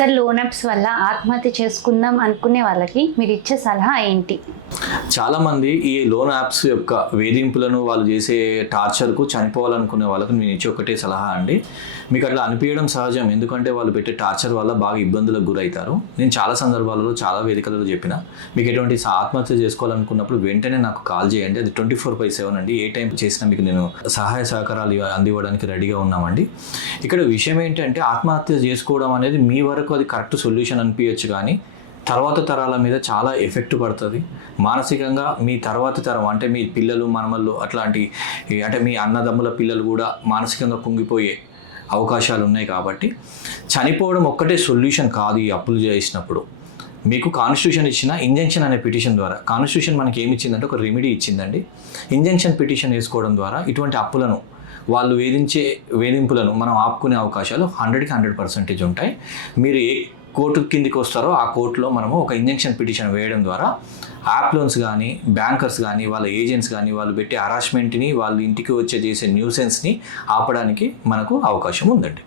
Sir, loan apps వల్ల ఆత్మహత్య చేసుకుందాం అనుకునే వాళ్ళకి మీరు ఇచ్చే సలహా ఏంటి? చాలామంది ఈ లోన్ యాప్స్ యొక్క వేధింపులను, వాళ్ళు చేసే టార్చర్కు చనిపోవాలనుకునే వాళ్ళకు నేను ఇచ్చే ఒకటే సలహా అండి. మీకు అట్లా అనిపించడం సహజం, ఎందుకంటే వాళ్ళు పెట్టే టార్చర్ వల్ల బాగా ఇబ్బందులకు గురవుతారు. నేను చాలా సందర్భాలలో, చాలా వేదికలలో చెప్పిన, మీకు ఎటువంటి ఆత్మహత్య చేసుకోవాలనుకున్నప్పుడు వెంటనే నాకు కాల్ చేయండి. అది 24/7 అండి. ఏ టైం చేసినా మీకు నేను సహాయ సహకారాలు అందివ్వడానికి రెడీగా ఉన్నామండి. ఇక్కడ విషయం ఏంటంటే, ఆత్మహత్య చేసుకోవడం అనేది మీ వరకు అది కరెక్ట్ సొల్యూషన్ అనిపించచ్చు, కానీ తర్వాత తరాల మీద చాలా ఎఫెక్ట్ పడుతుంది. మానసికంగా మీ తర్వాత తరం అంటే మీ పిల్లలు, మనమళ్ళు, అట్లాంటి అంటే మీ అన్నదమ్ముల పిల్లలు కూడా మానసికంగా కుంగిపోయే అవకాశాలు ఉన్నాయి. కాబట్టి చనిపోవడం ఒక్కటే సొల్యూషన్ కాదు. ఈ అప్పులు చేసినప్పుడు మీకు కాన్స్టిట్యూషన్ ఇచ్చిన ఇంజంక్షన్ అనే పిటిషన్ ద్వారా, కాన్స్టిట్యూషన్ మనకి ఏమి ఇచ్చిందంటే ఒక రెమెడీ ఇచ్చిందండి. ఇంజంక్షన్ పిటిషన్ వేసుకోవడం ద్వారా ఇటువంటి అప్పులను, వాళ్ళు వేధింపులను మనం ఆపుకునే అవకాశాలు 100కి 100% ఉంటాయి. మీరు ఏ కోర్టు కిందికి వస్తారో ఆ కోర్టులో మనము ఒక ఇంజంక్షన్ పిటిషన్ వేయడం ద్వారా యాప్ లోన్స్ కానీ, బ్యాంకర్స్ కానీ, వాళ్ళ ఏజెంట్స్ కానీ, వాళ్ళు పెట్టే హరాస్మెంట్ని, వాళ్ళు ఇంటికి వచ్చే చేసే న్యూసెన్స్ని ఆపడానికి మనకు అవకాశం ఉందండి.